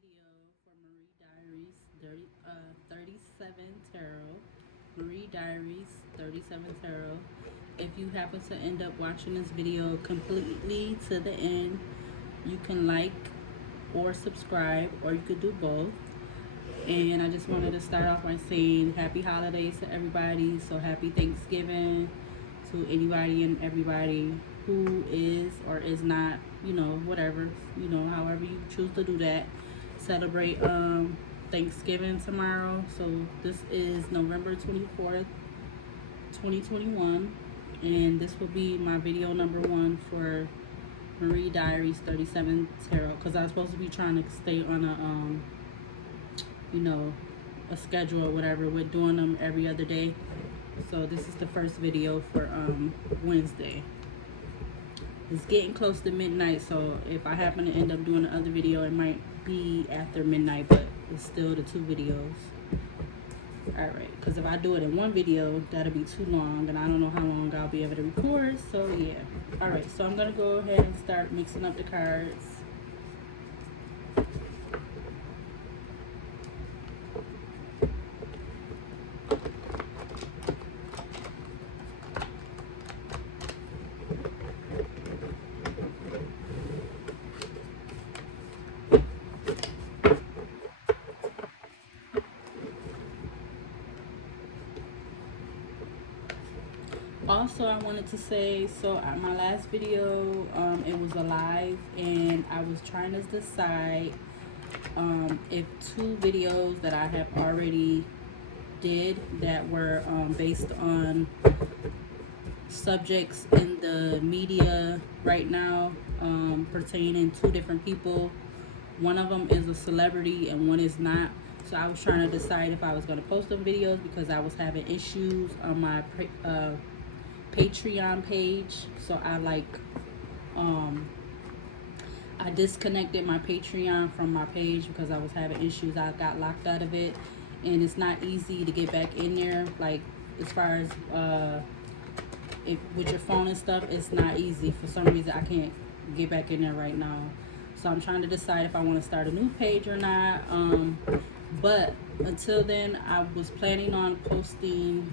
video for Marie Diaries 37 Tarot. Marie Diaries 37 Tarot. If you happen to end up watching this video completely to the end, you can like or subscribe, or you could do both. And I just wanted to start off by saying happy holidays to everybody. So happy Thanksgiving to anybody and everybody who is or is not, whatever, however you choose to do that. Celebrate Thanksgiving tomorrow. So this is November 24th, 2021. And this will be my video number 1 for Marie Diaries 37 Tarot, because I was supposed to be trying to stay on a schedule or whatever with doing them every other day. So this is the first video for Wednesday. It's getting close to midnight, so if I happen to end up doing the other video, it might be after midnight, but it's still the 2 videos. Alright, because if I do it in one video, that'll be too long, and I don't know how long I'll be able to record, so yeah. Alright, so I'm going to go ahead and start mixing up the cards. Also, I wanted to say, so my last video, it was a live, and I was trying to decide if 2 videos that I have already did that were based on subjects in the media right now, pertaining to different people. One of them is a celebrity and one is not. So I was trying to decide if I was going to post them videos, because I was having issues on my Patreon page. So I disconnected my Patreon from my page because I was having issues. I got locked out of it, and it's not easy to get back in there. Like, as far as with your phone and stuff, it's not easy. For some reason, I can't get back in there right now. So I'm trying to decide if I want to start a new page or not. But until then, I was planning on posting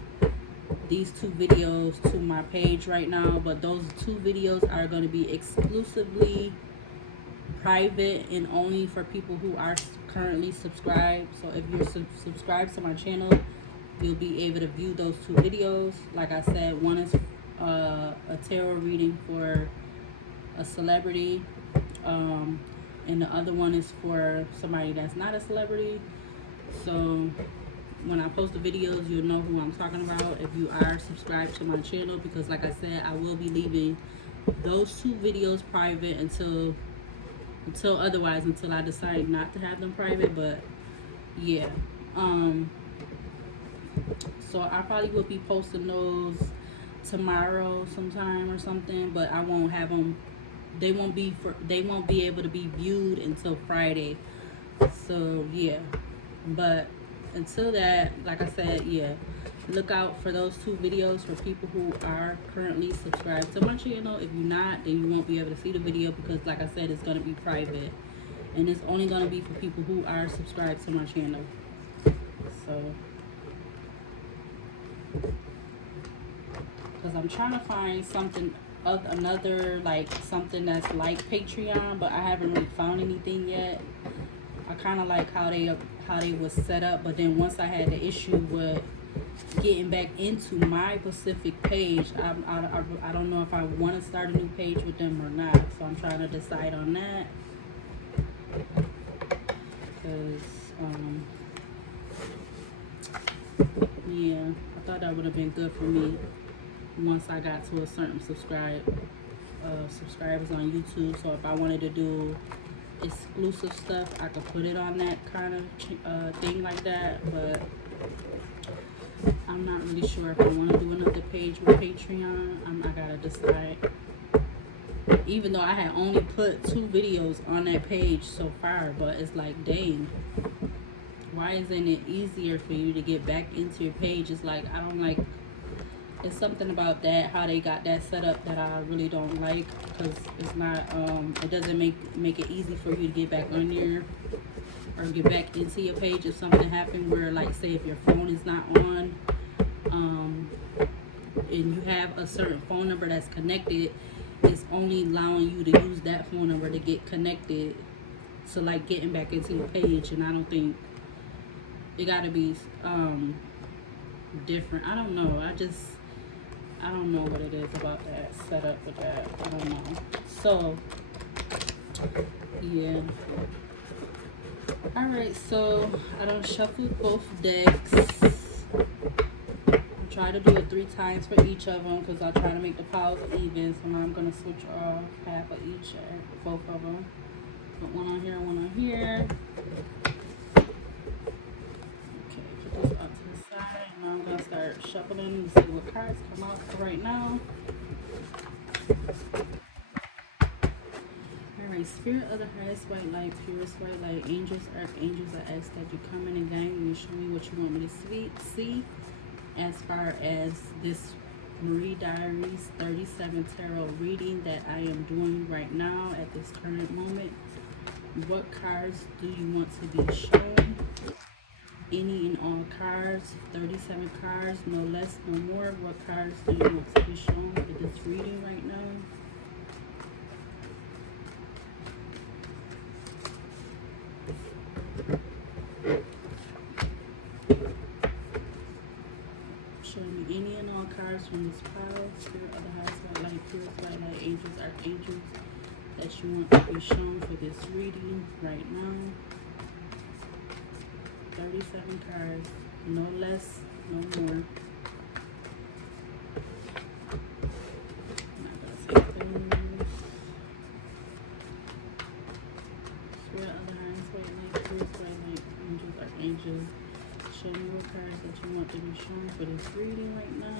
these 2 videos to my page right now, but those 2 videos are going to be exclusively private and only for people who are currently subscribed. So if you're subscribed to my channel, you'll be able to view those 2 videos. Like I said, one is a tarot reading for a celebrity, and the other one is for somebody that's not a celebrity. So when I post the videos, you'll know who I'm talking about if you are subscribed to my channel, because like I said, I will be leaving those 2 videos private until I decide not to have them private. But yeah, so I probably will be posting those tomorrow sometime or something, but I won't have them. They won't be able to be viewed until Friday. So yeah, but until that, like I said, yeah, look out for those 2 videos for people who are currently subscribed to my channel. If you're not, then you won't be able to see the video, because like I said, it's going to be private, and it's only going to be for people who are subscribed to my channel. So because I'm trying to find something another, like something that's like Patreon, but I haven't really found anything yet. I kind of like how they was set up, but then once I had the issue with getting back into my specific page, I don't know if I want to start a new page with them or not. So I'm trying to decide on that, because yeah, I thought that would have been good for me once I got to a certain subscribers on YouTube. So if I wanted to do exclusive stuff, I could put it on that kind of thing like that. But I'm not really sure if I want to do another page with Patreon. I gotta decide. Even though I had only put 2 videos on that page so far, but it's like, dang, why isn't it easier for you to get back into your page? It's like, I don't like, it's something about that, how they got that set up, that I really don't like, because it's not, it doesn't make it easy for you to get back on there. or get back into your page if something happened where, like, say if your phone is not on, and you have a certain phone number that's connected, it's only allowing you to use that phone number to get connected to, like, getting back into your page. And I don't think it gotta be different. I don't know. I don't know what it is about that setup with that. I don't know. So yeah. Alright, so I done shuffled both decks. Try to do it 3 times for each of them because I try to make the piles even. So now I'm going to switch off half of each, both of them. Put one on here, one on here. Okay, put this up to the side. Now I'm going to start shuffling and see what cards come out for right now. Alright, Spirit of the highest white light, purest white light, angels, archangels, I ask that you come in and guide me and show me what you want me to see. As far as this Marie Diaries 37 tarot reading that I am doing right now at this current moment, what cards do you want to be shown? Any and all cards, 37 cards, no less, no more. What cards do you want to be shown for this reading right now? Any and all cards from this pile, Spirit of the highest white light, purest white light, angels, archangels, that you want to be shown for this reading right now. 37 cards, no less, no more. I'm not gonna say things. Spirit of the highest white light, purest white light, angels, archangels. Show me what cards that you want to be shown for this reading right now.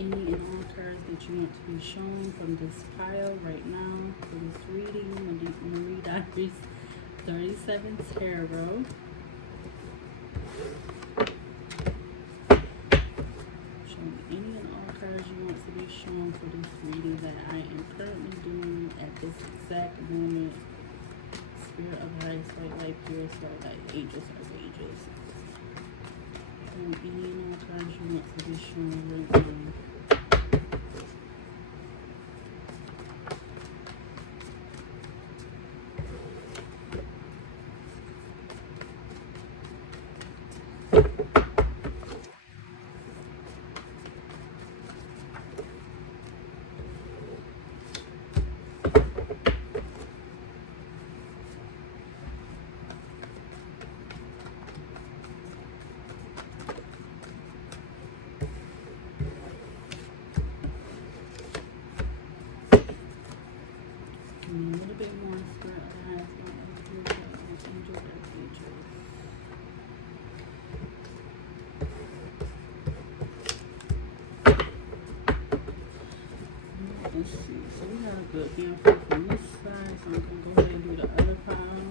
Any and all cards that you want to be shown from this pile right now for this reading. Marie Diaries 37 Tarot. Any and all cards you want to be shown for this reading that I am currently doing at this exact moment. Spirit of the highest white light, purest white light, angels, archangels. Any and all cards you want to be shown right now. A little bit more, Spirit of the highest white light, purest white light, angels, archangels. Let's see. So we got a good info from this side. So I'm going to go ahead and do the other pile.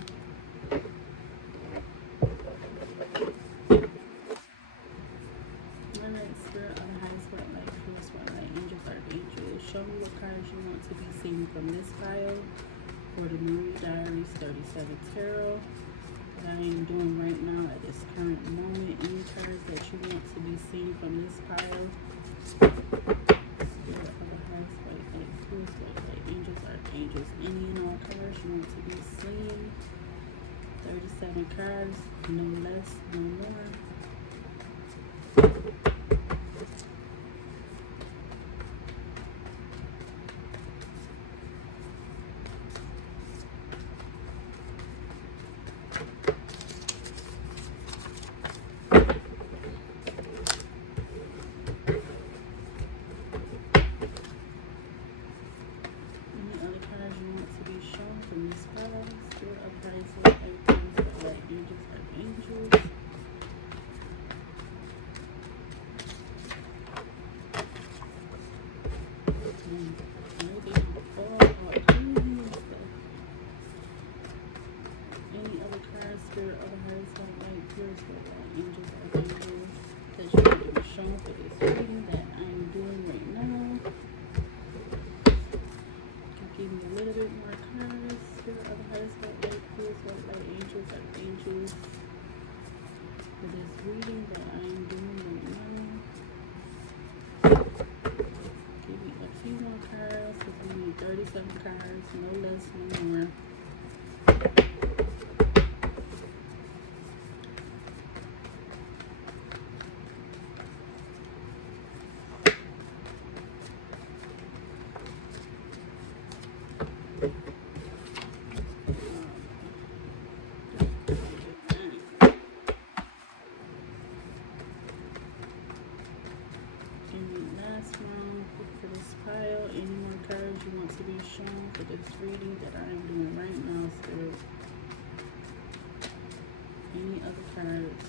Alright, Spirit of the highest white light, purest white light, angels, archangels. Show me what cards you want to be seen from this pile for the Marie Diaries 37 Tarot that I am doing right now at this current moment. Any cards that you want to be seen from this pile. Spirit of the highest white light, purest white light, angels, archangels. Any and all cards you want to be seen. 37 cards, no less, no more. From this pile, Spirit of the highest white light, purest white light, angels, archangels. Any other cards, Spirit of the highest white light, purest white light, angels, archangels, that you want to be shown for this reading that I am doing right now. reading that I am doing right now. Give me a few more cards, because we need 37 cards, no less, no more. Any more cards you want to be shown for this reading that I am doing right now, Spirit? Any other cards?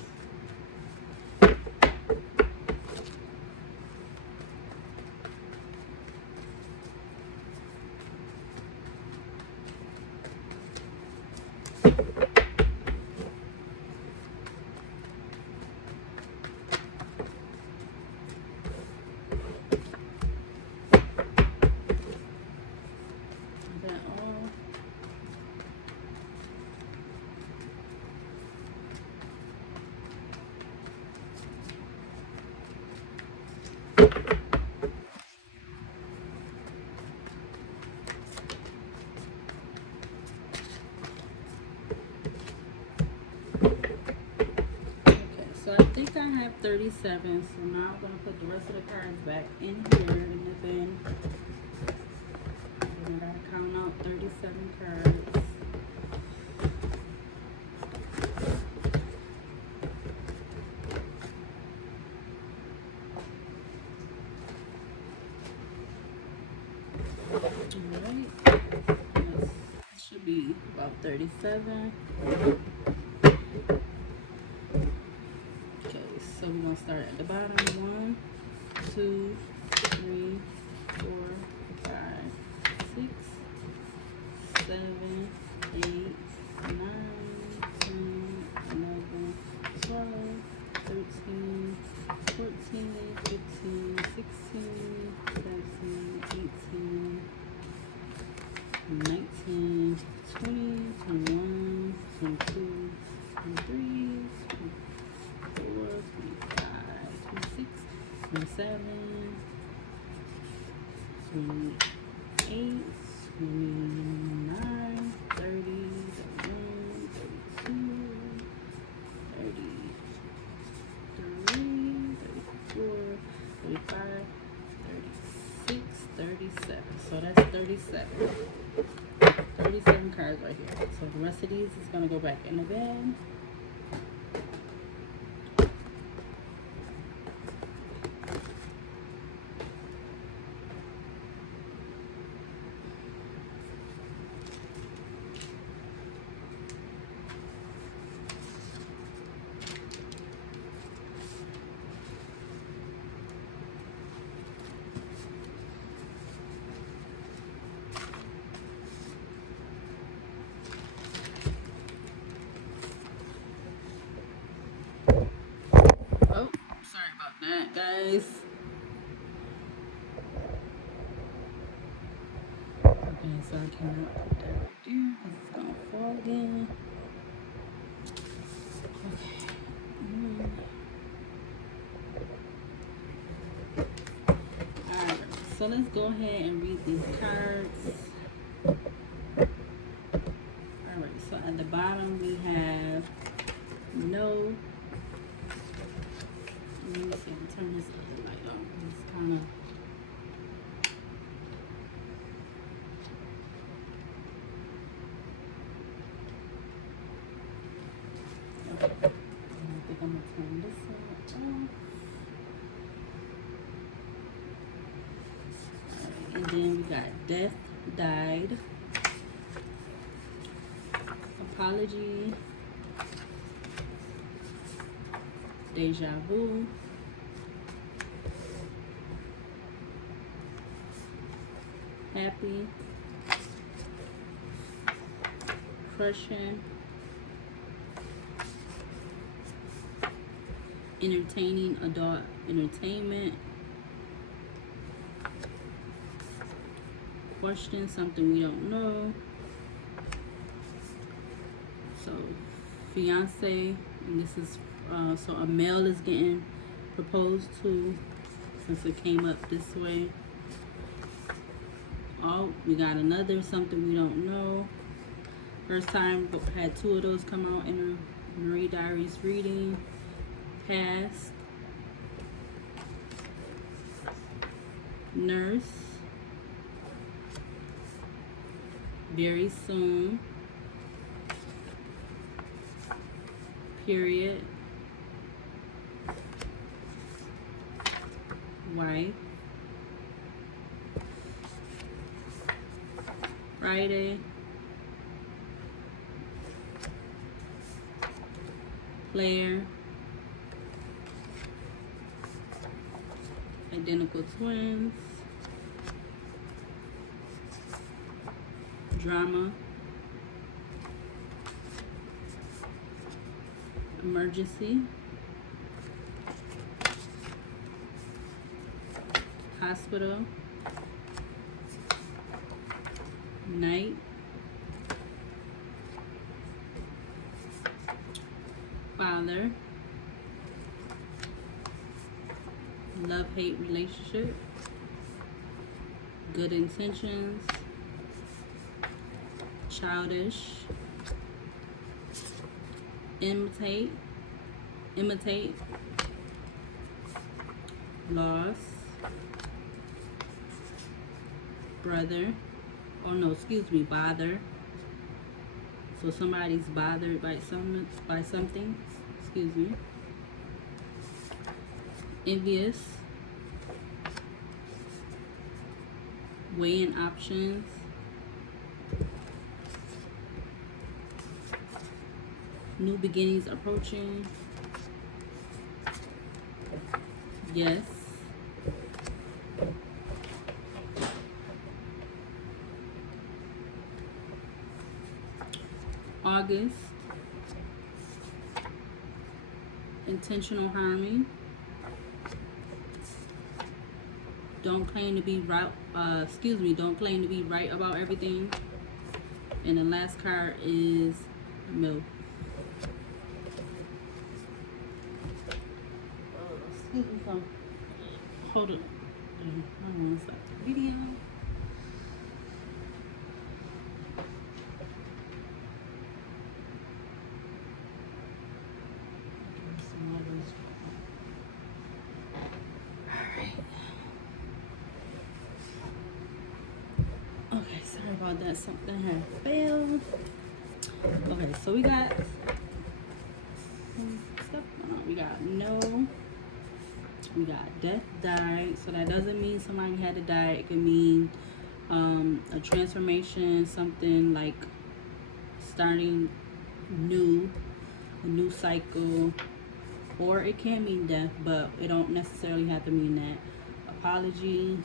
So I think I have 37, so now I'm going to put the rest of the cards back in here in the bin. And I got to count out 37 cards. Alright, this should be about 37. So we're going to start at the bottom. 1, 2, 3, 4, 5, 6, 7, 8, 9, 10, 11, 12, 13, 14, 15, 16, 17, 18, 19, 20, 21, 22, 23, 24, 25, 26, 27, 28, 29, 30, 31, 32, 33, 34, 35, 36, 37. So that's 37. 37 cards right here. So the rest of these is going to go back in the bin. Oh, sorry about that, guys. Okay, so I cannot put that right there because it's gonna fall again. Okay. Alright, so let's go ahead and read these cards. Alright, so at the bottom we have no. Let me see, I'll turn this other light on. It's kind of. Okay. I think I'm going to turn this one on. Alright, and then we got Death Died. Apology. Deja Vu. Happy. Crushing. Entertaining, adult entertainment. Question, something we don't know. So, fiance, And this is, so a male is getting proposed to, since it came up this way. Oh, we got another something we don't know. First time had 2 of those come out in a Marie Diaries reading. Past. Nurse. Very soon. Period. Wife. Friday. Player. Identical twins. Drama. Emergency. Hospital. Night. Father. Love-hate relationship. Good intentions. Childish. Imitate. Loss. Brother. Oh no, excuse me, bother. So somebody's bothered by something. Excuse me. Envious. Weighing options. New beginnings approaching. Yes. August. Intentional harming. Don't claim to be right. Don't claim to be right about everything. And the last card is Milk. Excuse me, hold it. I want to stop the video. Okay, sorry about that. Something had failed. Okay, so we got some stuff going on. We got no. We got death, died. So that doesn't mean somebody had to die. It could mean a transformation, something like starting new, a new cycle, or it can mean death, but it don't necessarily have to mean that. Apology.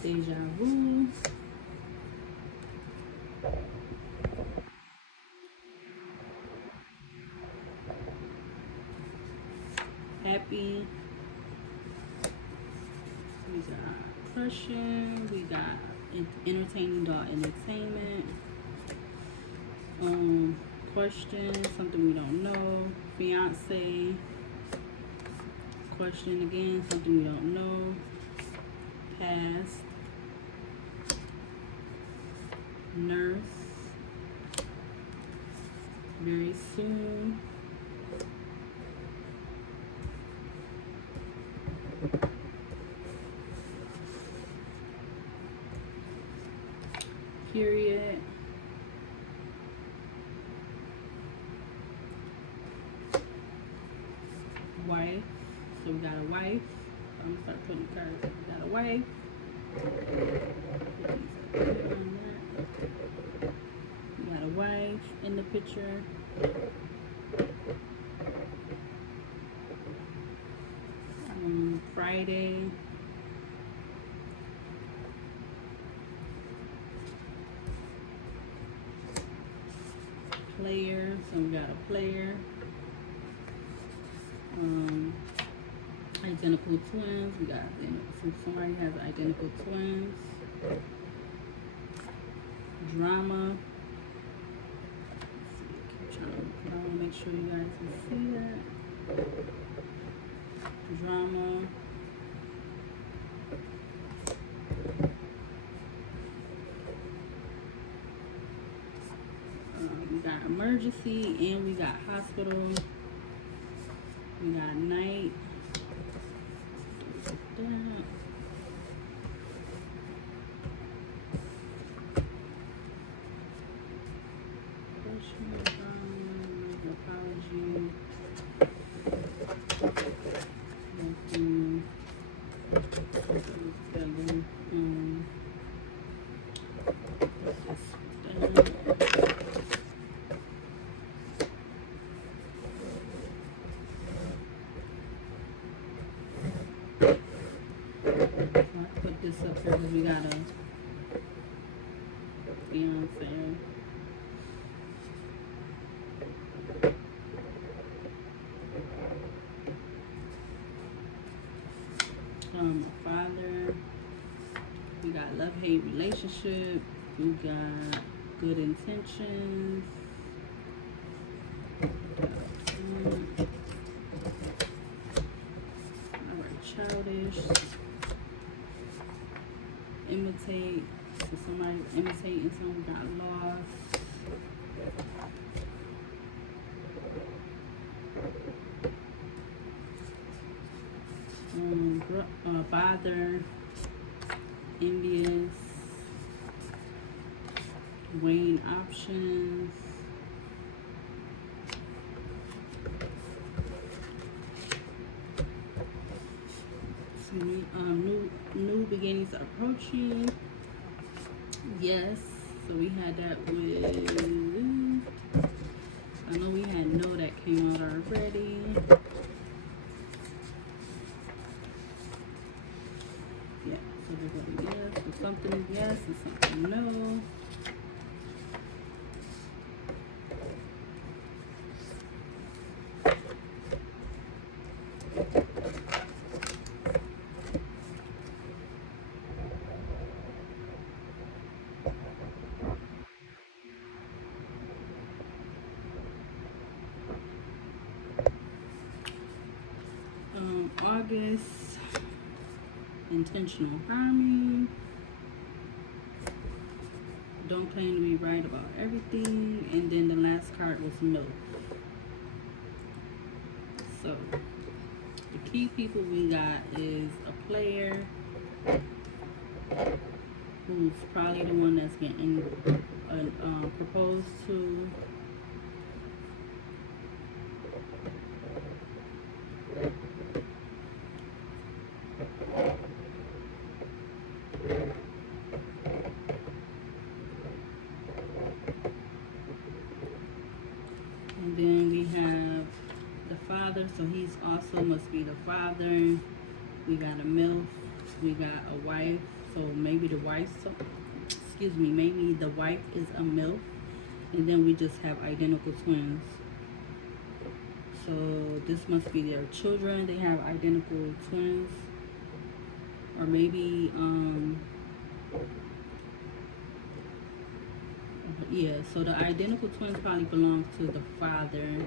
Deja vu. Happy. We got crushing. We got entertaining dot entertainment. Question, something we don't know. Fiance. Question again, something we don't know. Past. Nurse. Very soon. Period. Wife. So we got a wife. I'm gonna start putting cards. We got a wife. We got a wife in the picture. Friday. Player. So we got a player. Identical twins. We got, so somebody has identical twins. Drama. Keep trying to, I want to make sure you guys can see that. Drama. We got emergency and we got hospital. We got night. Apology. I put this up here because we gotta, you know what I'm saying? A father. We got love-hate relationship. We got good intentions. Alright, childish. Imitate. So somebody imitating someone got lost. Bother, envious, weighing options, new beginnings approaching. Yes, so we had that with, I know we had no that came out already. So we're going yes, and something is yes, and something no. August, intentional harming. Don't claim to be right about everything. And then the last card was milk. So the key people we got is a player who's probably the one that's getting proposed to. And then we have the father, so he's also must be the father. We got a MILF, we got a wife, so maybe the wife, maybe the wife is a MILF, and then we just have identical twins. So this must be their children, they have identical twins, or maybe, yeah, so the identical twins probably belong to the father,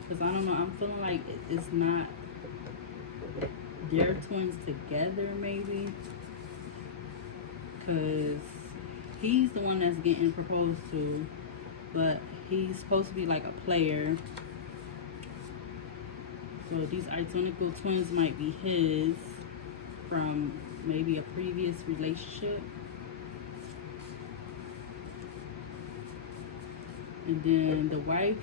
because I don't know, I'm feeling like it's not their twins together, maybe, because he's the one that's getting proposed to, but he's supposed to be like a player. So these identical twins might be his from maybe a previous relationship. And then the wife,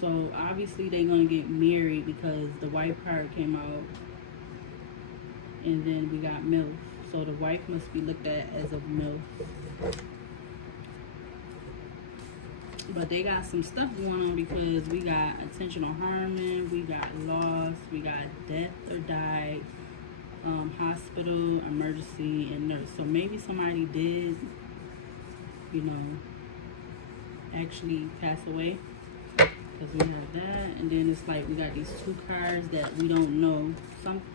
so obviously they're going to get married because the wife card came out. And then we got MILF. So the wife must be looked at as a MILF. But they got some stuff going on because we got intentional harming, we got loss, we got death or died, hospital, emergency, and nurse. So maybe somebody did, you know, actually pass away, because we have that. And then it's like we got these two cards that we don't know.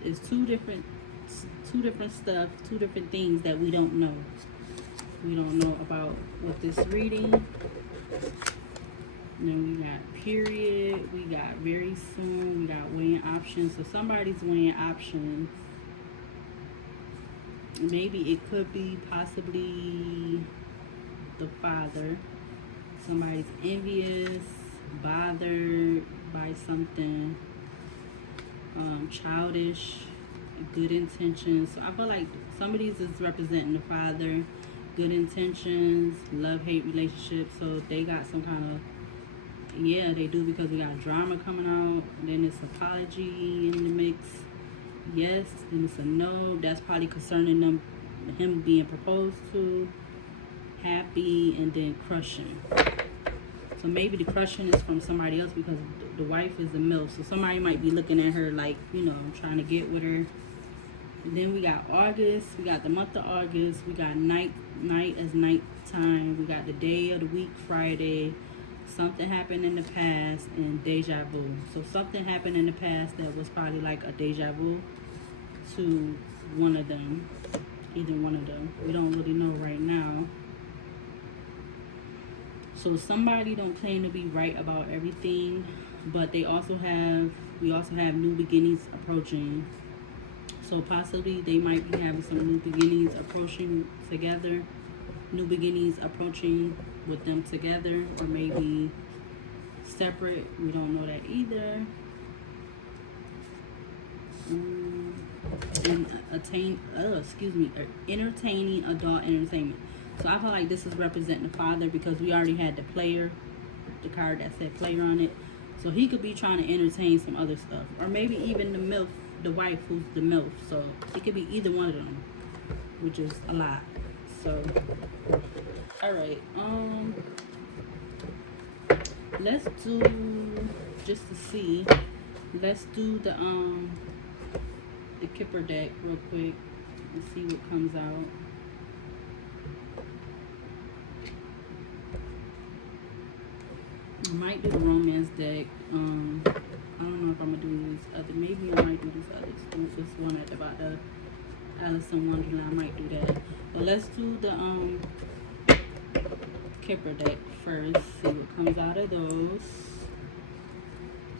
It's two different two different stuff, two different things that we don't know. We don't know about with this reading. And then we got period, we got very soon, we got weighing options. So somebody's weighing options. Maybe it could be possibly the father. Somebody's envious, bothered by something, childish, good intentions. So I feel like some of these is representing the father, good intentions, love-hate relationship. So they got some kind of, yeah, they do, because we got drama coming out. Then it's apology in the mix. Yes, then it's a no. That's probably concerning him being proposed to. Happy, and then crushing. So maybe the crushing is from somebody else, because the wife is a MILF. So somebody might be looking at her like, you know, trying to get with her. And then we got August. We got the month of August. We got night as nighttime. We got the day of the week, Friday. Something happened in the past, and deja vu. So something happened in the past that was probably like a deja vu to one of them. Either one of them. We don't really know right now. So somebody don't claim to be right about everything, but we also have new beginnings approaching. So possibly they might be having some new beginnings approaching together, new beginnings approaching with them together, or maybe separate. We don't know that either. And entertaining adult entertainment. So I feel like this is representing the father, because we already had the player, the card that said player on it. So he could be trying to entertain some other stuff. Or maybe even the MILF, the wife who's the MILF. So it could be either one of them, which is a lot. So, alright. Let's do, just to see, let's do the Kipper deck real quick and see what comes out. I might do the romance deck. I don't know if I'm gonna do these other. Maybe I might do these others. This one at about the Alice in Wonderland. I might do that. But let's do the Kipper deck first. See what comes out of those.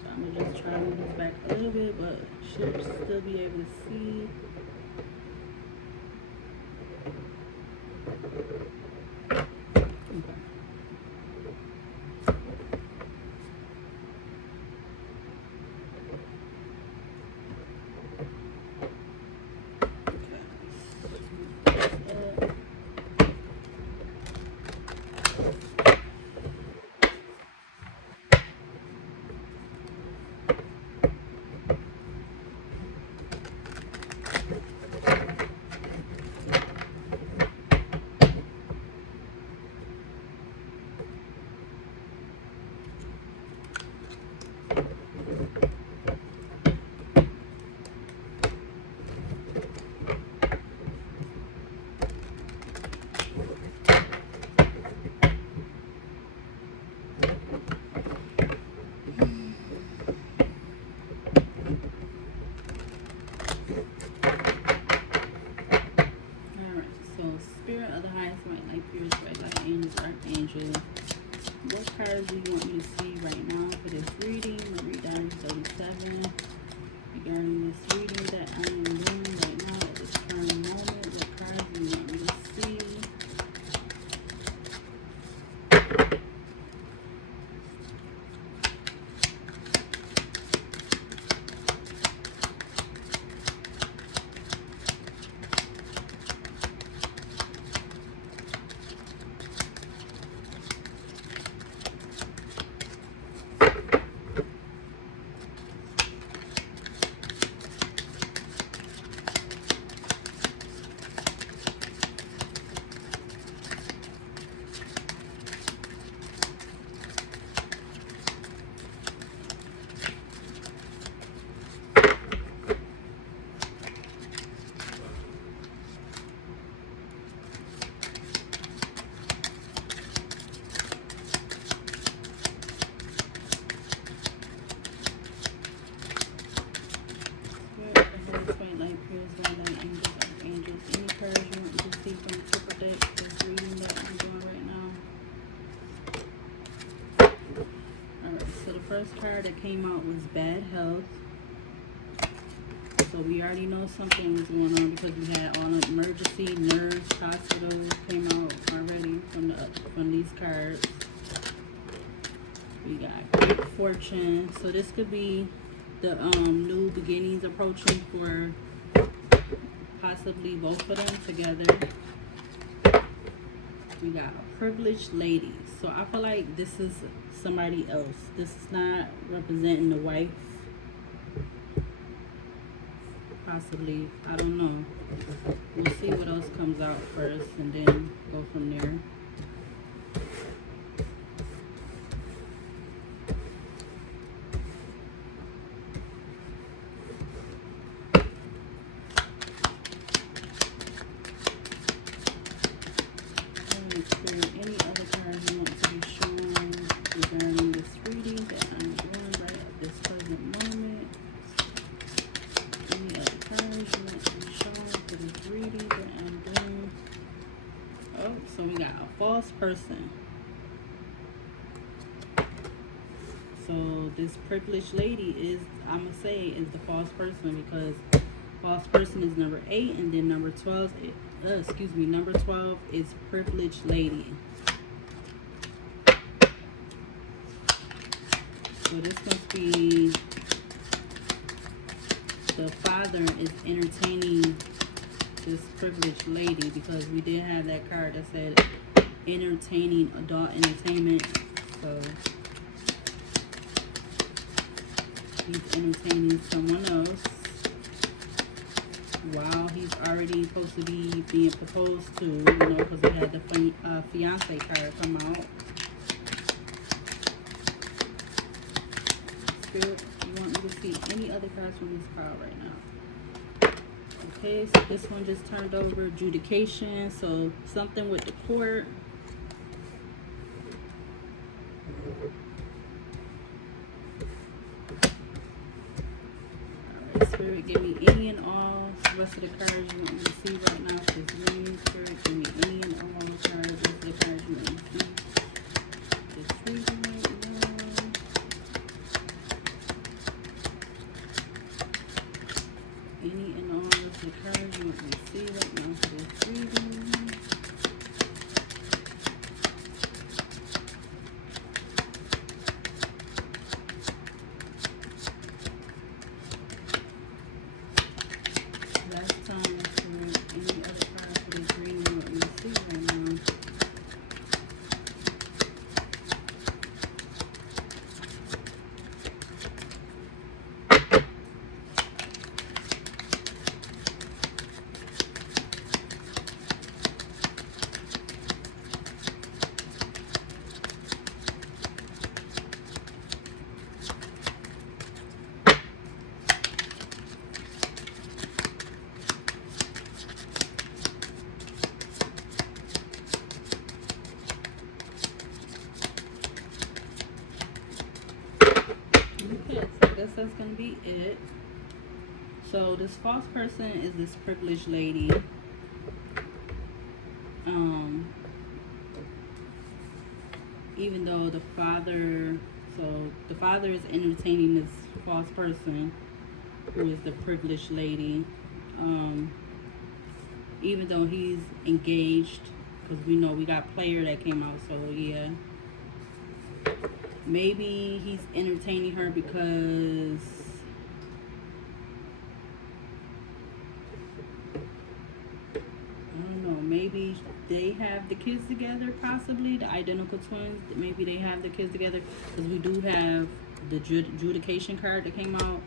So I'm gonna just try to move this back a little bit, but should still be able to see. Okay. What cards do you want me to see right now for this reading? Read Diaries 37. Regarding this reading that I am doing right now at this current moment, what cards do you want me to see? deck, this reading that I'm doing right now. Alright, so the first card that came out was bad health. So we already know something was going on because we had all the emergency, nurse, hospital came out already from these cards. We got great fortune. So this could be the new beginnings approaching for possibly both of them together. We got a privileged lady. So I feel like this is somebody else. This is not representing the wife. Possibly, I don't know. We'll see what else comes out first and then go from there. Any other cards you want to be shown regarding this reading that I'm doing right at this present moment? Any other cards you want to be shown for this reading that I'm doing? Oh, so we got a false person. So this privileged lady is, I'm going to say, is the false person because false person is number 8 and then number 12 number 12 is privileged lady. So this must be the father is entertaining this privileged lady because we did have that card that said entertaining adult entertainment. So he's entertaining someone else while he's already supposed to be being proposed to, you know, because we had the fiance card come out. Spirit, you want me to see any other cards from this card right now? Okay, so this one just turned over adjudication, so something with the court. Alright, Spirit, give me any and all rest of the cards you want me to see right now for this reading. Spirit, give me any and all cards, rest of the cards you want me to see this reading right now. Any and all rest of the cards you want me to see right now for this reading. Last time, any other cards for this reading you want me to see right now. Okay, so I guess that's gonna be it. So this false person is this privileged lady. Even though the father is entertaining this false person who is the privileged lady. Even though he's engaged, because we know we got player that came out, so yeah. Maybe he's entertaining her because I don't know, maybe they have the kids together, possibly the identical twins. Maybe they have the kids together because we do have the adjudication card that came out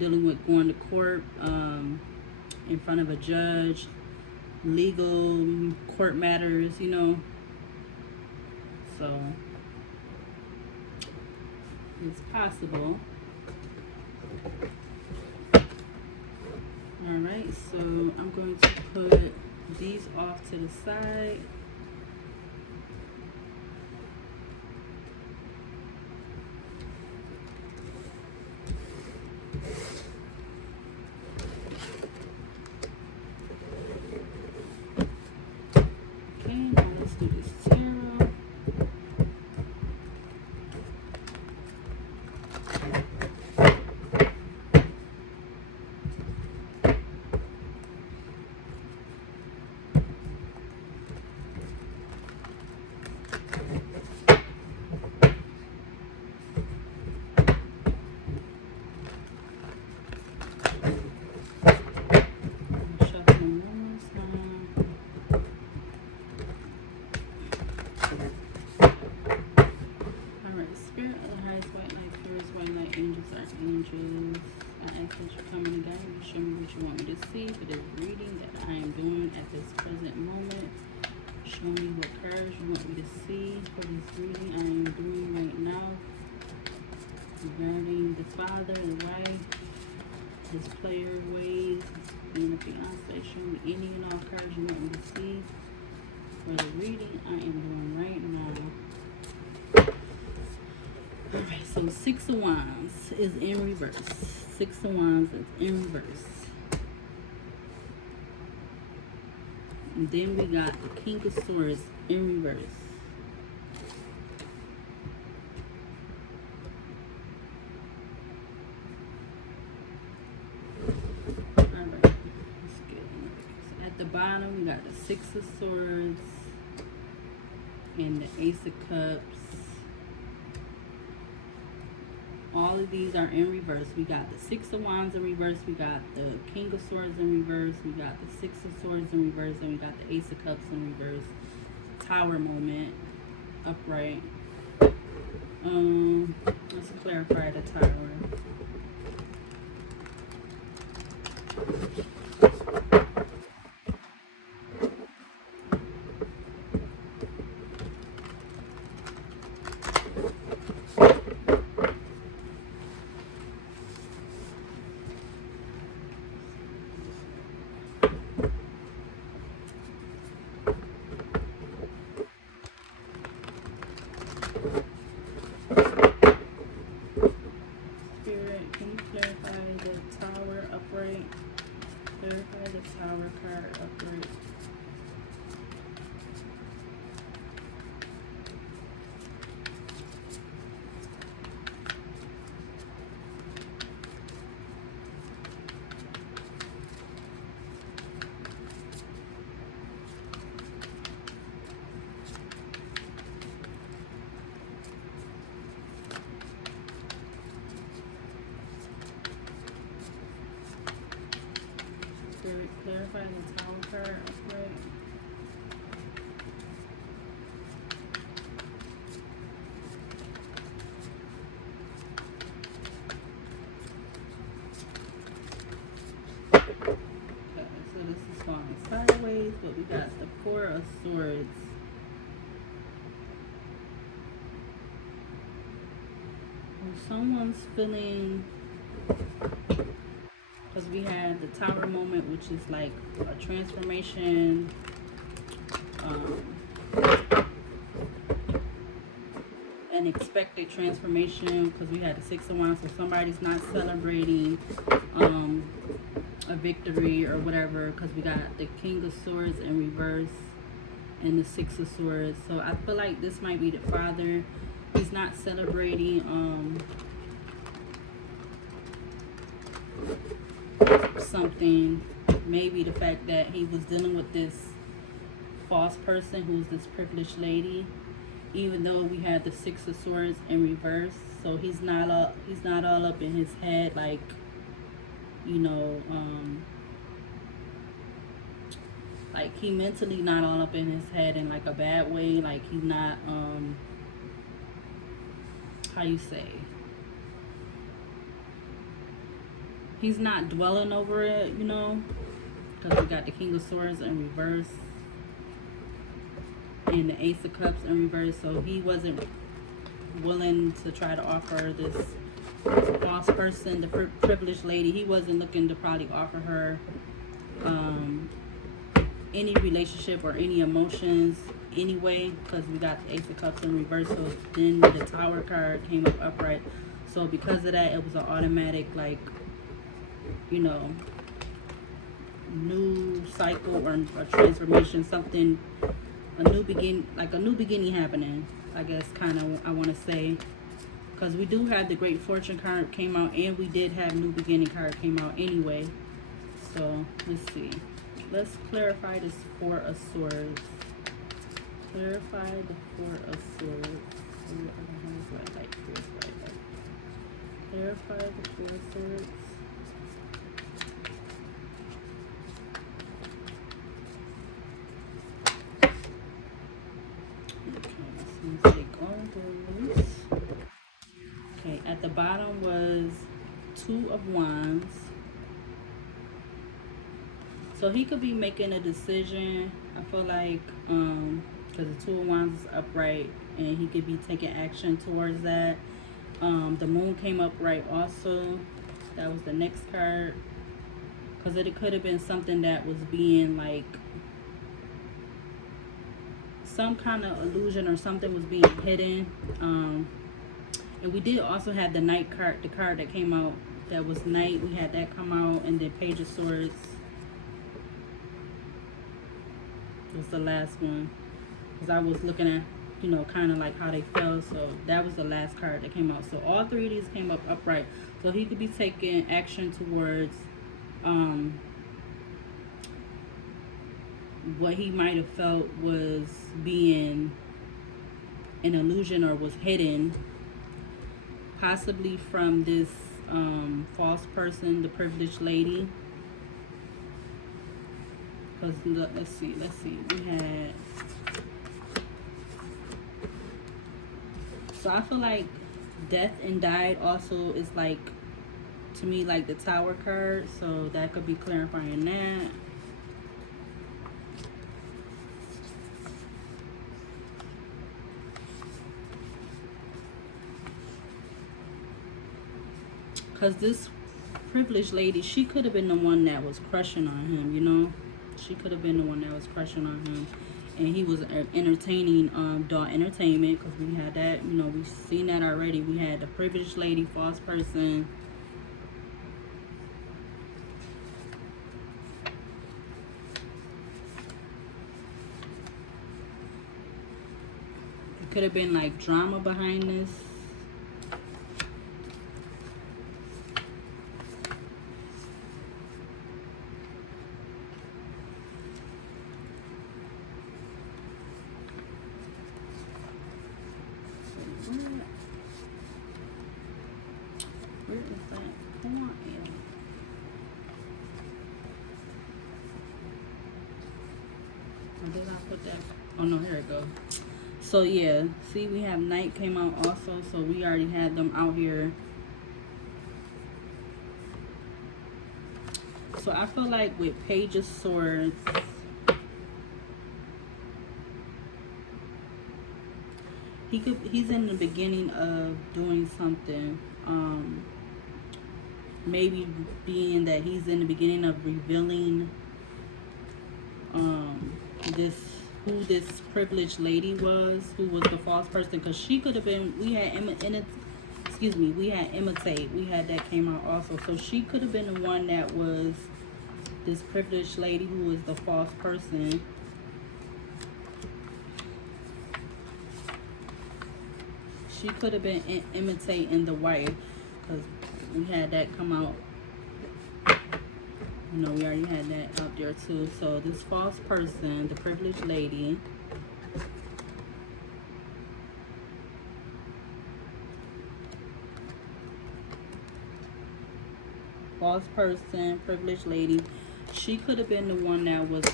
dealing with going to court in front of a judge, legal court matters, you know. So it's possible. Alright, so I'm going to put these off to the side. let's do this tarot. Angels, I ask that you come and guide me, show me what you want me to see for this reading that I am doing at this present moment. Show me what cards you want me to see for this reading I am doing right now regarding the father, the wife, his player ways, being a fiance. Show me any and all cards you want me to see for the reading I am doing right now. Alright, so Six of Wands is in reverse. Six of Wands is in reverse. And then we got the King of Swords in reverse. Alright, let's get in. So at the bottom, we got the Six of Swords and the Ace of Cups. All of these are in reverse. We got the Six of Wands in reverse. We got the King of Swords in reverse. We got the Six of Swords in reverse. And we got the Ace of Cups in reverse. Tower moment. Upright. Let's clarify the Tower. Clarify the Tower card upright. Clarify the Tower card upright. Okay, so this is falling sideways, but we got the Four of Swords. Well, someone's feeling, because we had the Tower moment, which is like a transformation, an expected transformation, because we had the Six of Wands, so somebody's not celebrating a victory or whatever, because we got the King of Swords in reverse and the Six of Swords. So I feel like this might be the father. He's not celebrating something, maybe the fact that he was dealing with this false person who's this privileged lady, even though we had the Six of Swords in reverse. So he's not all up in his head, like, you know, like he mentally not all up in his head in like a bad way, like he's not how you say, he's not dwelling over it, you know, because we got the King of Swords in reverse and the Ace of Cups in reverse. So he wasn't willing to try to offer this false person, the privileged lady, he wasn't looking to probably offer her any relationship or any emotions anyway, because we got the Ace of Cups in reverse. So then the Tower card came up upright. So because of that, it was an automatic, like, you know, new cycle or transformation, something a new begin, like a new beginning happening, I guess, kind of, I want to say. Because we do have the Great Fortune card came out, and we did have New Beginning card came out anyway. So, let's see. Let's clarify this Four of Swords. Clarify the Four of Swords. Clarify the Four of Swords. Okay, let's take all those. Okay, at the bottom was Two of Wands. So he could be making a decision. I feel like, because the Two of Wands is upright, and he could be taking action towards that. The Moon came upright also. That was the next card. Because it could have been something that was being like, some kind of illusion or something was being hidden. And we did also have the Knight card, the card that came out. That was Knight. We had that come out. And then Page of Swords was the last one. Because I was looking at, you know, kind of like how they fell. So that was the last card that came out. So all three of these came up upright. So he could be taking action towards what he might have felt was being an illusion or was hidden. Possibly from this false person, the privileged lady. Because let's see. We had. So I feel like Death and Died also is like, to me, like the Tower card. So that could be clarifying that. Because this privileged lady, she could have been the one that was crushing on him, you know? She could have been the one that was crushing on him. And he was entertaining adult entertainment, because we had that, you know, we've seen that already. We had the privileged lady, false person. It could have been like drama behind this. Where is that? Come on, Alil. Or did I put that? Oh no, here it goes. So yeah, see, we have Knight came out also, so we already had them out here. So I feel like with Page of Swords, he's in the beginning of doing something. Maybe being that he's in the beginning of revealing who this privileged lady was, who was the false person, because she could have been, we had Imitate, we had that came out also. So she could have been the one that was this privileged lady who was the false person. She could have been imitating the wife, because we had that come out. You know, we already had that out there too. So this false person, the privileged lady, false person, privileged lady, she could have been the one that was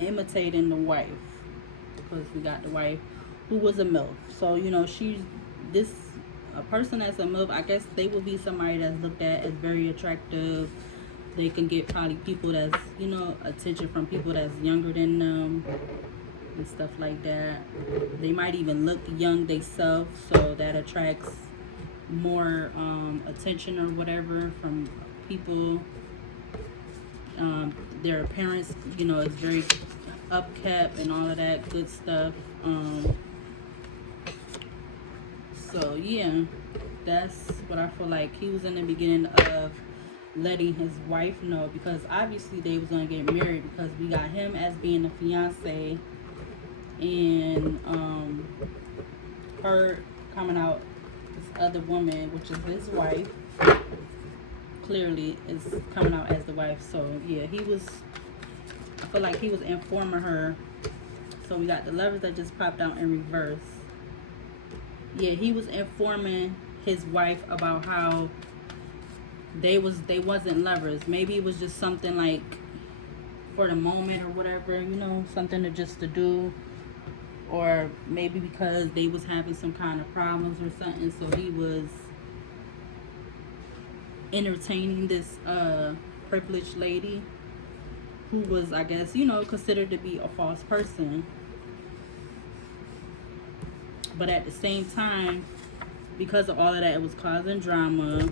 imitating the wife, because we got the wife who was a MILF. So, you know, a person that's a MILF, I guess they will be somebody that's looked at as very attractive. They can get probably people that's, you know, attention from people that's younger than them and stuff like that. They might even look young themselves, so that attracts more attention or whatever from people. Their appearance, you know, is very upkept and all of that good stuff. So yeah, that's what I feel like. He was in the beginning of letting his wife know, because obviously they was gonna get married, because we got him as being a fiance, and her coming out, this other woman, which is his wife, clearly is coming out as the wife. So yeah, I feel like he was informing her. So we got the Lovers that just popped out in reverse. Yeah, he was informing his wife about how they wasn't lovers. Maybe it was just something like for the moment or whatever, you know, something to do, or maybe because they was having some kind of problems or something, so he was entertaining this privileged lady who was, I guess, you know, considered to be a false person. But at the same time, because of all of that, it was causing drama.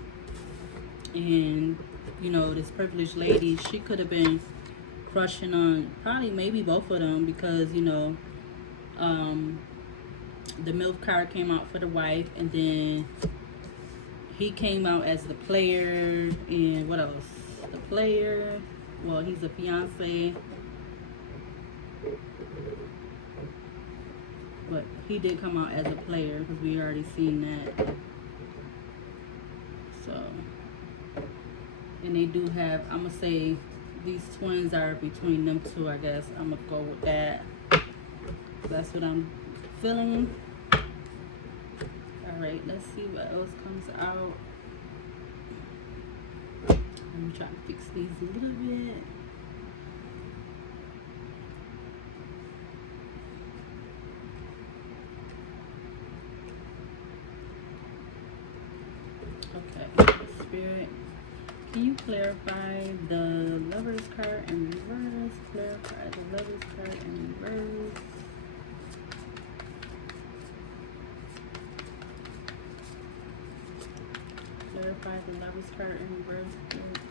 And, you know, this privileged lady, she could have been crushing on probably maybe both of them, because, you know, the MILF card came out for the wife, and then he came out as the player. And what else? The player, well, he's a fiance, but he did come out as a player because we already seen that. So, and they do have, I'm gonna say these twins are between them two, I guess. I'm gonna go with that. That's what I'm feeling. All right, let's see what else comes out. I'm trying to fix these a little bit. Okay, Spirit, can you clarify the Lovers card in reverse? Clarify the Lovers card in reverse. Clarify the Lovers card in reverse.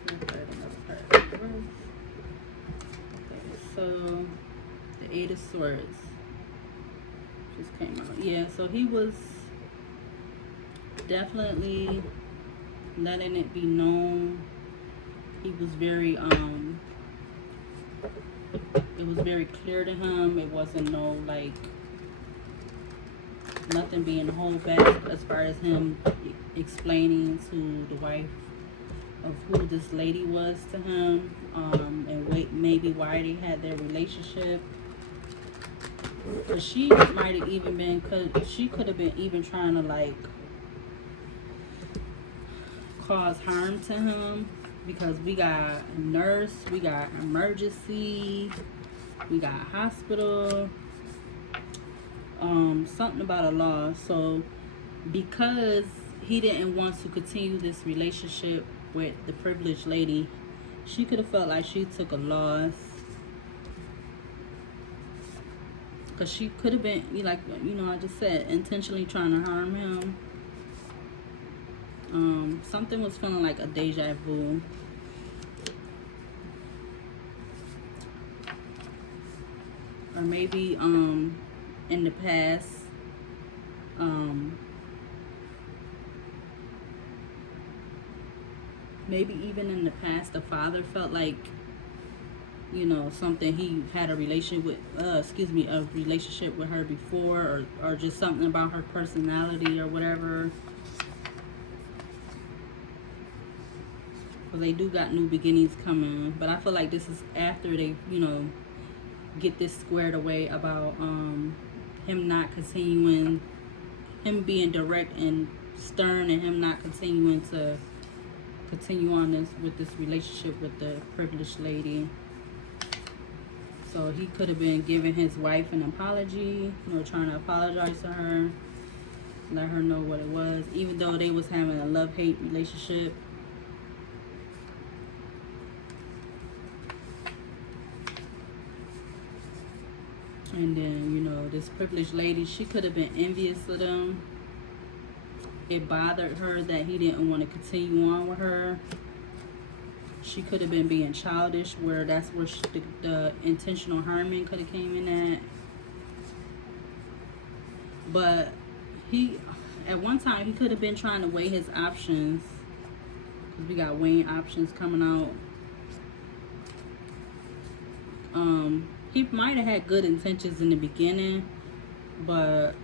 Clarify the Lovers card in reverse. Okay, so the Eight of Swords just came out. Yeah, so he was definitely letting it be known. He was very it was very clear to him. It wasn't no like nothing being held back as far as him explaining to the wife of who this lady was to him, and maybe why they had their relationship. But she might have even been, cause she could have been even trying to like cause harm to him, because we got a nurse, we got emergency, we got hospital, something about a loss. So because he didn't want to continue this relationship with the privileged lady, she could have felt like she took a loss, because she could have been, like, you know, I just said, intentionally trying to harm him. Something was feeling like a deja vu. Or maybe in the past, maybe even in the past, the father felt like, you know, something, he had a relationship with a relationship with her before, or just something about her personality or whatever. They do got new beginnings coming, but I feel like this is after they, you know, get this squared away about him not continuing, him being direct and stern, and him not continuing to continue on with this relationship with the privileged lady. So he could have been giving his wife an apology, you know, trying to apologize to her, let her know what it was, even though they was having a love-hate relationship. And then, you know, this privileged lady, she could have been envious of them. It bothered her that he didn't want to continue on with her. She could have been being childish, where that's where the intentional harming could have came in at. But he, at one time, he could have been trying to weigh his options, because we got weighing options coming out. he might have had good intentions in the beginning, but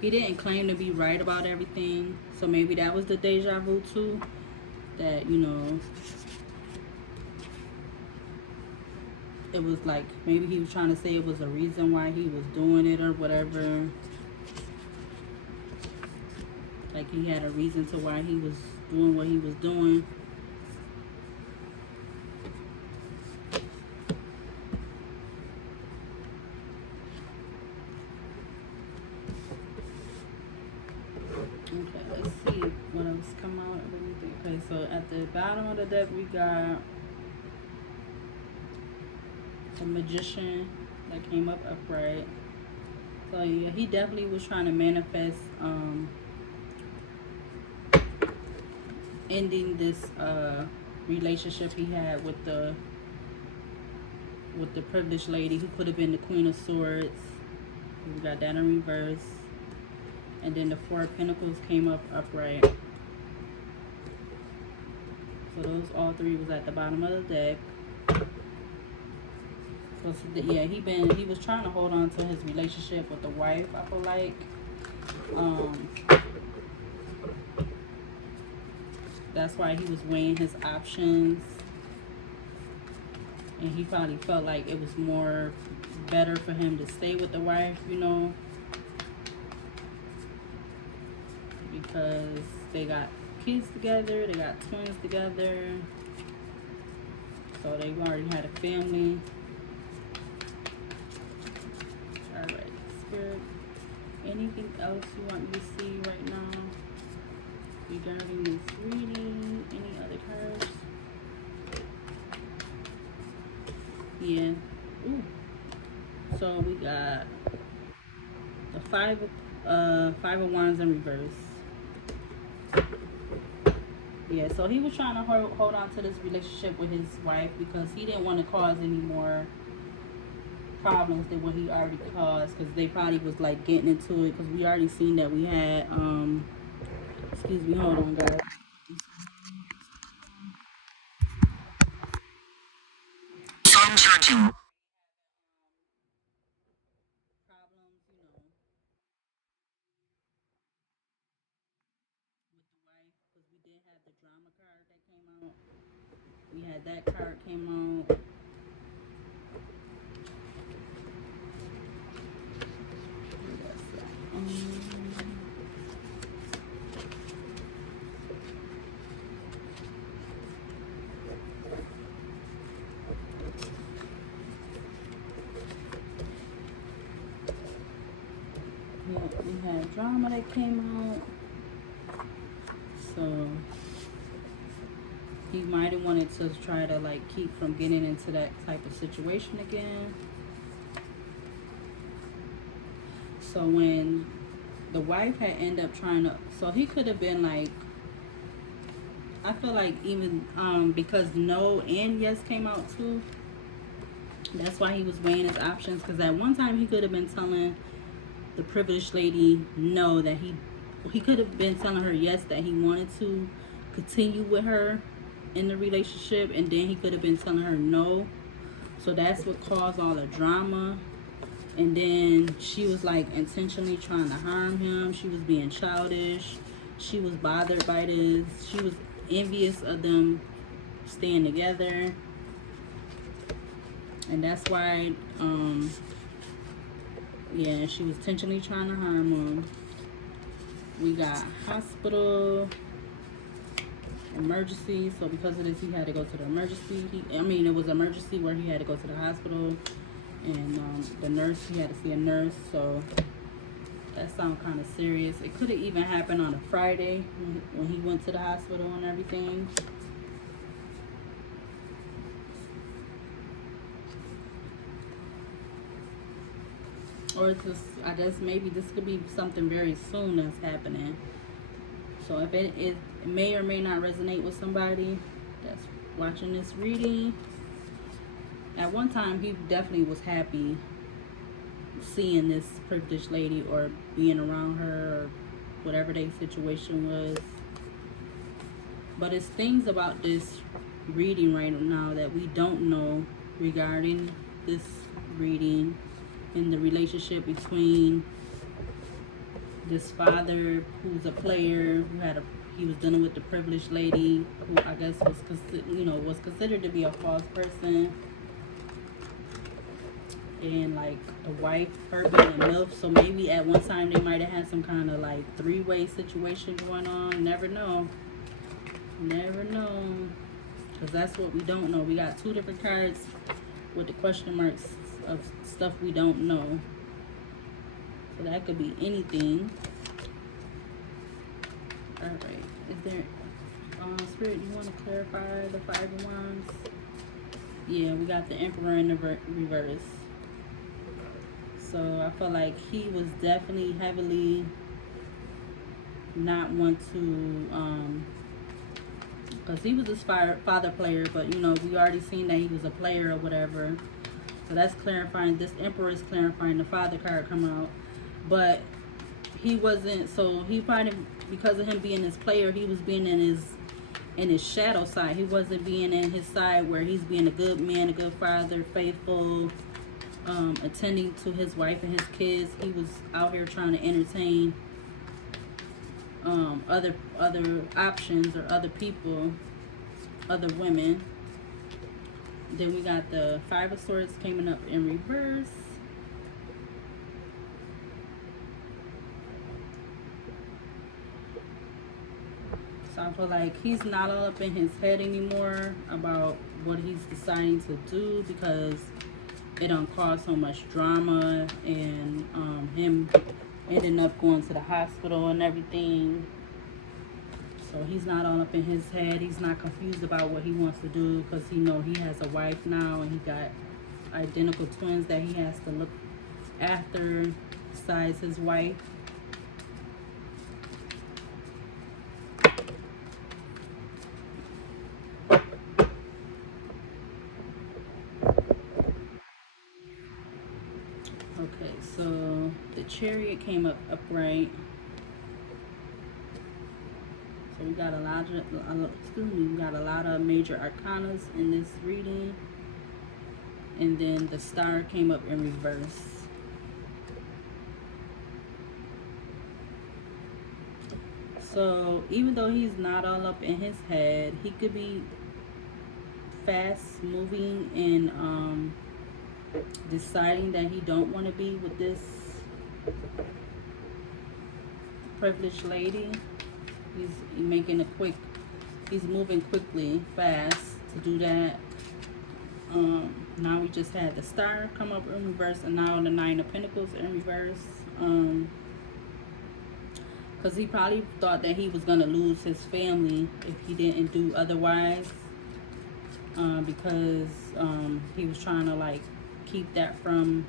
he didn't claim to be right about everything. So maybe that was the deja vu too. That, you know, it was like maybe he was trying to say it was a reason why he was doing it or whatever. Like he had a reason to why he was doing what he was doing. Okay, let's see what else come out. Okay, so at the bottom of the deck we got a magician that came up upright. So yeah, he definitely was trying to manifest ending this relationship he had with the privileged lady who could have been the Queen of Swords. We got that in reverse. And then the Four of Pentacles came up upright. So those all three was at the bottom of the deck. So yeah, he was trying to hold on to his relationship with the wife, I feel like. That's why he was weighing his options. And he probably felt like it was more better for him to stay with the wife, you know. Because they got kids together, they got twins together. So they already had a family. Alright, Spirit. Anything else you want me to see right now regarding this reading? Any other cards? Yeah. Ooh. So we got the Five of Wands in reverse. Yeah, so he was trying to hold on to this relationship with his wife because he didn't want to cause any more problems than what he already caused, because they probably was like getting into it, because we already seen that we had excuse me, hold on guys. I'm charging. Problems, you know, with the wife, because we did have the drama card that came out. We had that card came out. We had drama that came out. So he might have wanted to try to like keep from getting into that type of situation again. So when the wife had ended up trying to, so he could have been like, I feel like even because no and yes came out too, that's why he was weighing his options. Because at one time he could have been telling the privileged lady no, that he could have been telling her yes, that he wanted to continue with her in the relationship, and then he could have been telling her no. So that's what caused all the drama. And then she was like intentionally trying to harm him. She was being childish. She was bothered by this. She was envious of them staying together. And that's why yeah, she was intentionally trying to harm him. We got hospital, emergency. So because of this, he had to go to the emergency. It was an emergency where he had to go to the hospital. And the nurse, he had to see a nurse. So that sounds kind of serious. It could have even happened on a Friday when he went to the hospital and everything. Or it's just, I guess maybe this could be something very soon that's happening. So if it may or may not resonate with somebody that's watching this reading. At one time, he definitely was happy seeing this privileged lady or being around her or whatever their situation was. But it's things about this reading right now that we don't know regarding this reading in the relationship between this father who's a player, he was dealing with the privileged lady who I guess was considered to be a false person, and like the wife, her being a MILF. So maybe at one time they might have had some kind of like three-way situation going on. Never know, because that's what we don't know. We got two different cards with the question marks of stuff we don't know. So that could be anything. All right, is there Spirit, you want to clarify the Five of Wands? Yeah, we got the Emperor in the reverse. So I feel like he was definitely heavily not want to, because he was his father player, but you know, we already seen that he was a player or whatever. So that's clarifying. This Emperor is clarifying the father card come out. But he wasn't, so he probably, because of him being his player, he was being in his shadow side. He wasn't being in his side where he's being a good man, a good father, faithful, attending to his wife and his kids. He was out here trying to entertain other options or other people, other women. Then we got the Five of Swords coming up in reverse. So I feel like he's not all up in his head anymore about what he's deciding to do, because it don't cause so much drama, and him ending up going to the hospital and everything. So he's not all up in his head. He's not confused about what he wants to do, because he know he has a wife now, and he got identical twins that he has to look after besides his wife. Okay, so the Chariot came up upright. So we got a lot of major arcanas in this reading. And then the Star came up in reverse. So even though he's not all up in his head, he could be fast moving and deciding that he don't want to be with this privileged lady. He's moving quickly, fast to do that. Now we just had the Star come up in reverse, and now the Nine of Pentacles in reverse. Because he probably thought that he was going to lose his family if he didn't do otherwise. Because he was trying to like keep that from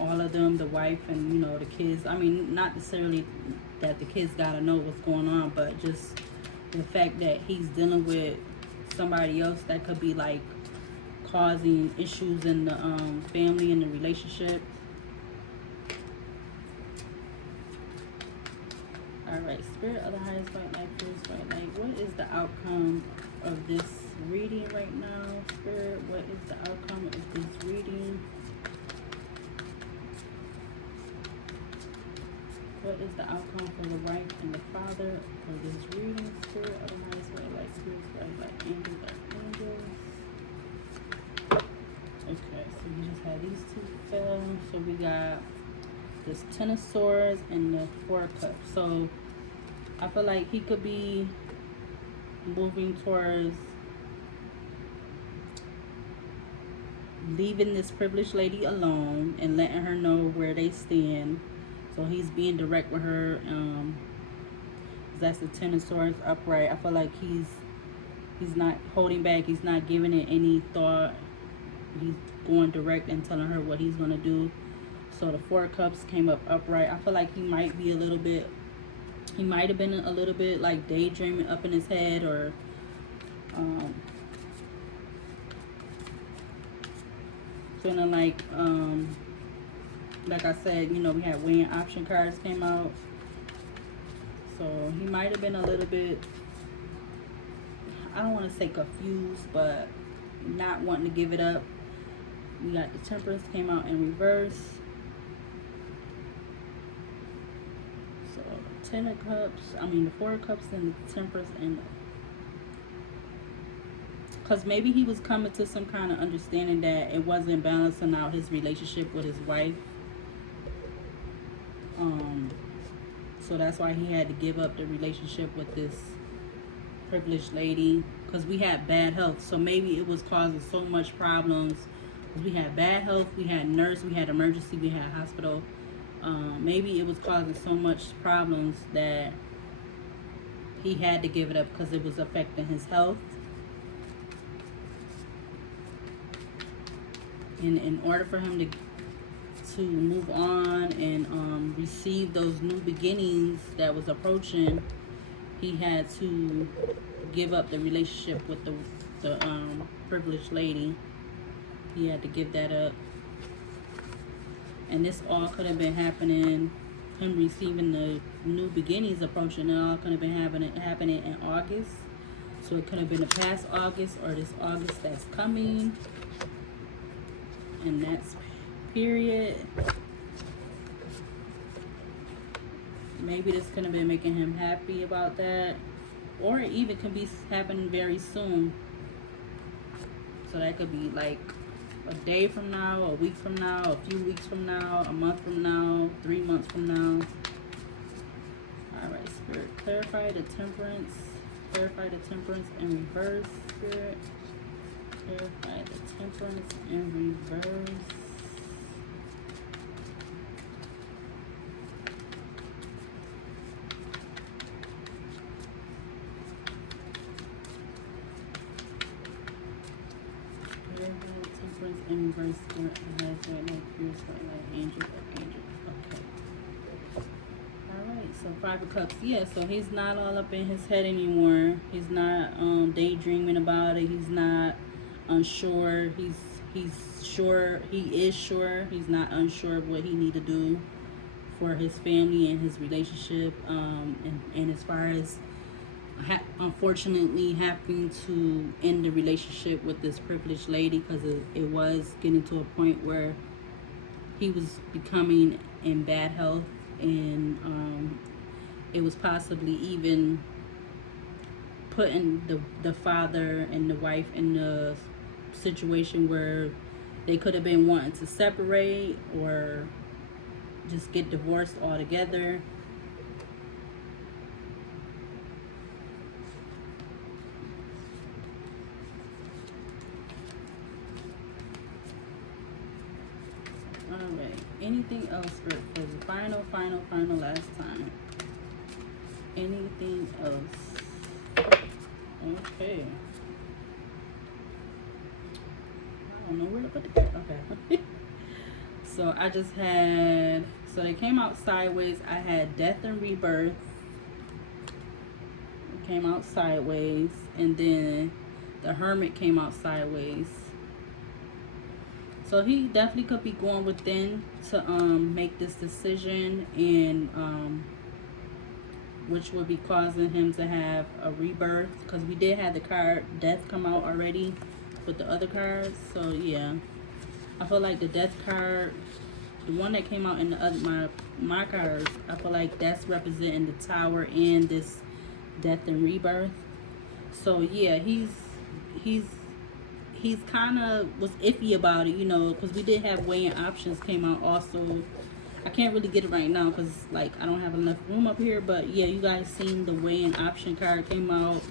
all of them, the wife and, you know, the kids. I mean, not necessarily that the kids gotta know what's going on, but just the fact that he's dealing with somebody else that could be like causing issues in the family and the relationship. All right, Spirit of the highest white light, first white light. What is the outcome of this reading right now, Spirit? What is the outcome of this reading? What is the outcome for the wife and the father for this reading, Spirit of the highest white light, spirits, white light, angels, archangels? Okay, so we just had these two fell. So we got this Ten of Swords and the Four of Cups. So I feel like he could be moving towards leaving this privileged lady alone and letting her know where they stand. So he's being direct with her. That's the Ten of Swords upright. I feel like he's not holding back. He's not giving it any thought. He's going direct and telling her what he's gonna do. So the Four of Cups came up upright. I feel like he might be a little bit. He might have been a little bit like daydreaming up in his head, or feeling like I said, you know, we had weighing option cards came out. So he might have been a little bit, I don't want to say confused, but not wanting to give it up. We got the Temperance came out in reverse. So 10 of Cups, the 4 of Cups and the Temperance, and because maybe he was coming to some kind of understanding that it wasn't balancing out his relationship with his wife. So that's why he had to give up the relationship with this privileged lady, because we had bad health. So maybe it was causing so much problems. We had bad health, we had nurse, we had emergency, we had hospital. Maybe it was causing so much problems that he had to give it up because it was affecting his health. And in order for him to move on and receive those new beginnings that was approaching, he had to give up the relationship with the privileged lady. He had to give that up. And this all could have been happening, him receiving the new beginnings approaching, it all could have been happening in August. So it could have been the past August or this August that's coming. And that's period. Maybe this could have been making him happy about that. Or it even could be happening very soon. So that could be like a day from now, a week from now, a few weeks from now, a month from now, 3 months from now. Alright, Spirit, clarify the Temperance. Clarify the Temperance in reverse, Spirit. Clarify the Temperance in reverse. In reverse, has that like fierce like angel, Okay. Alright, so 5 of Cups. Yeah, so he's not all up in his head anymore. He's not daydreaming about it. He's not unsure. He's sure. He is sure. He's not unsure of what he need to do for his family and his relationship. And as far as unfortunately having to end the relationship with this privileged lady, because it was getting to a point where he was becoming in bad health, and it was possibly even putting the father and the wife in a situation where they could have been wanting to separate or just get divorced altogether. Alright, anything else for the final last time? Anything else? Okay. I don't know where to put the card. Okay. So I just had, so they came out sideways. I had Death and Rebirth. It came out sideways. And then the Hermit came out sideways. So he definitely could be going within to make this decision, and which would be causing him to have a rebirth, because we did have the card Death come out already with the other cards. So yeah, I feel like the Death card, the one that came out in the other my cards, I feel like that's representing the Tower and this Death and Rebirth. So yeah, he's kind of was iffy about it, you know, because we did have weighing options came out also. I can't really get it right now because like I don't have enough room up here, but yeah, you guys seen the weighing option card came out,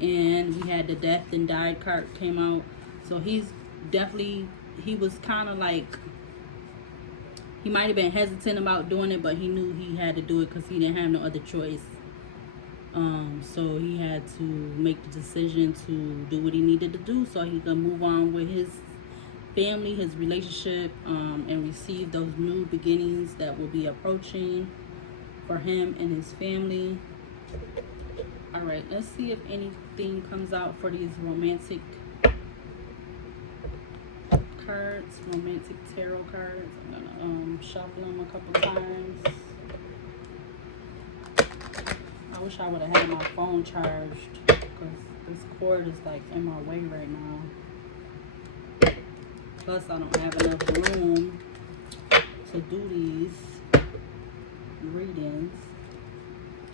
and we had the Death and Died card came out. So he was kind of like, he might have been hesitant about doing it, but he knew he had to do it because he didn't have no other choice. So he had to make the decision to do what he needed to do so he could move on with his family, his relationship, and receive those new beginnings that will be approaching for him and his family. All right, let's see if anything comes out for these romantic cards, romantic tarot cards. I'm gonna shuffle them a couple times. I wish I would have had my phone charged, because this cord is like in my way right now. Plus I don't have enough room to do these readings.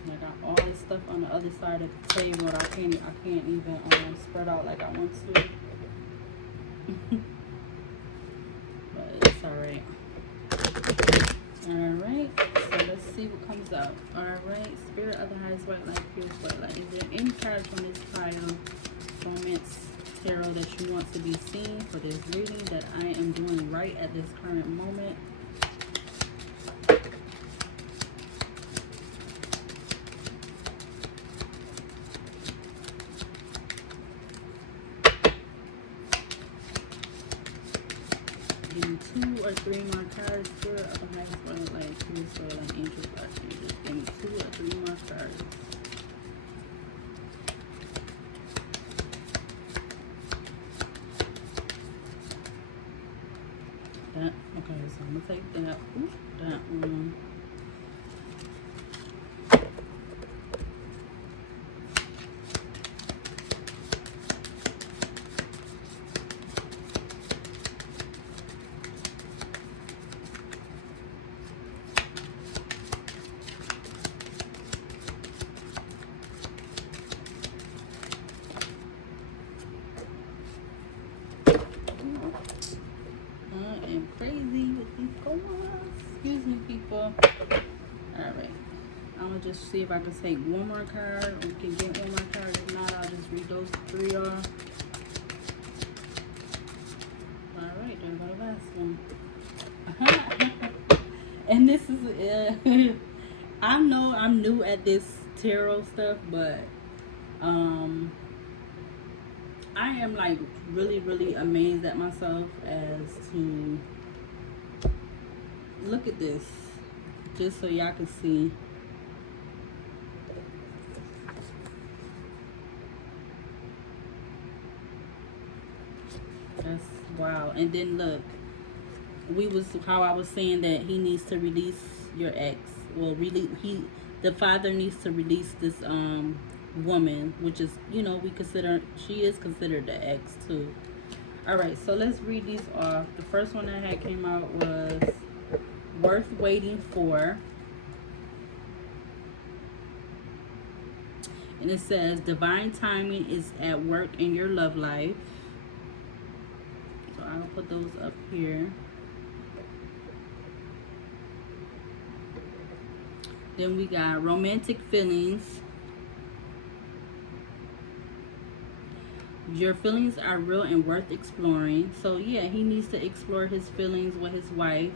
And I got all this stuff on the other side of the table. I can't even spread out like I want to. But it's alright. Alright, so let's see what comes up. Alright, Spirit of the Highest White Light, Pure White Light. Is there any cards from this pile, Romance Tarot, that you want to be seen for this reading that I am doing right at this current moment? Give me 2 or 3 more cards. Spirit of the Highest White Light, Pure White Light, Angels, Archangels. Give me 2 or 3 more cards. That, okay, so I'm gonna take that. Ooh, that one. Crazy with these colors. Excuse me, people. Alright. I'm gonna just see if I can take one more card, or we can get one more card. If not, I'll just read those 3 off. Alright, there go the last one. And this is I know I'm new at this tarot stuff, but I am like really amazed at myself as to look at this, just so y'all can see. That's wow. And then look, how I was saying that he needs to release your ex. Well, really, the father needs to release this woman, which is, she is considered the ex too. All right, so let's read these off. The first one that came out was Worth Waiting For, and it says divine timing is at work in your love life. So I'll put those up here. Then we got Romantic Feelings. Your feelings are real and worth exploring. So yeah, he needs to explore his feelings with his wife,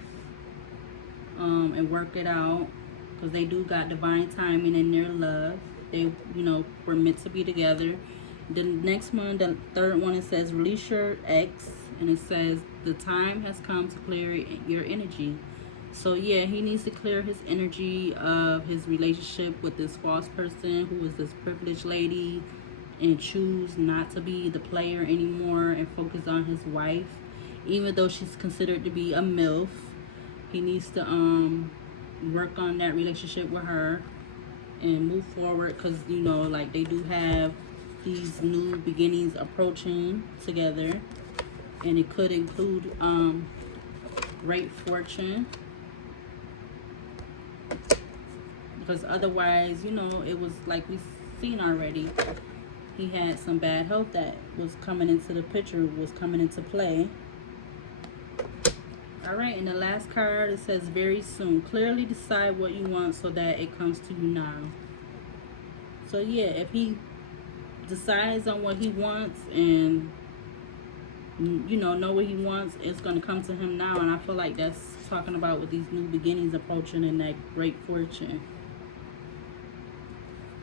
and work it out, because they do got divine timing in their love. They, were meant to be together. The next one, the third one, it says release your ex, and it says the time has come to clear your energy. So yeah, he needs to clear his energy of his relationship with this false person who is this privileged lady, and choose not to be the player anymore and focus on his wife, even though she's considered to be a MILF. He needs to work on that relationship with her and move forward, because like they do have these new beginnings approaching together, and it could include great fortune, because otherwise, it was like we've seen already, he had some bad health that was coming into the picture, was coming into play. All right, and the last card, it says very soon. Clearly decide what you want so that it comes to you now. So yeah, if he decides on what he wants and know what he wants, it's going to come to him now. And I feel like that's talking about with these new beginnings approaching and that great fortune.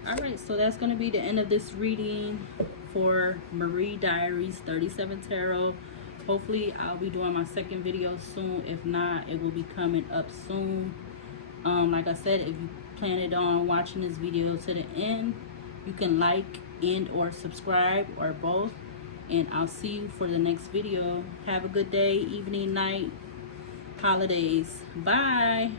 All right, so that's going to be the end of this reading for Marie Diaries 37 Tarot. Hopefully I'll be doing my second video soon. If not, it will be coming up soon. Like I said, if you planning on watching this video to the end, you can like and or subscribe, or both, and I'll see you for the next video. Have a good day, evening, night, holidays. Bye.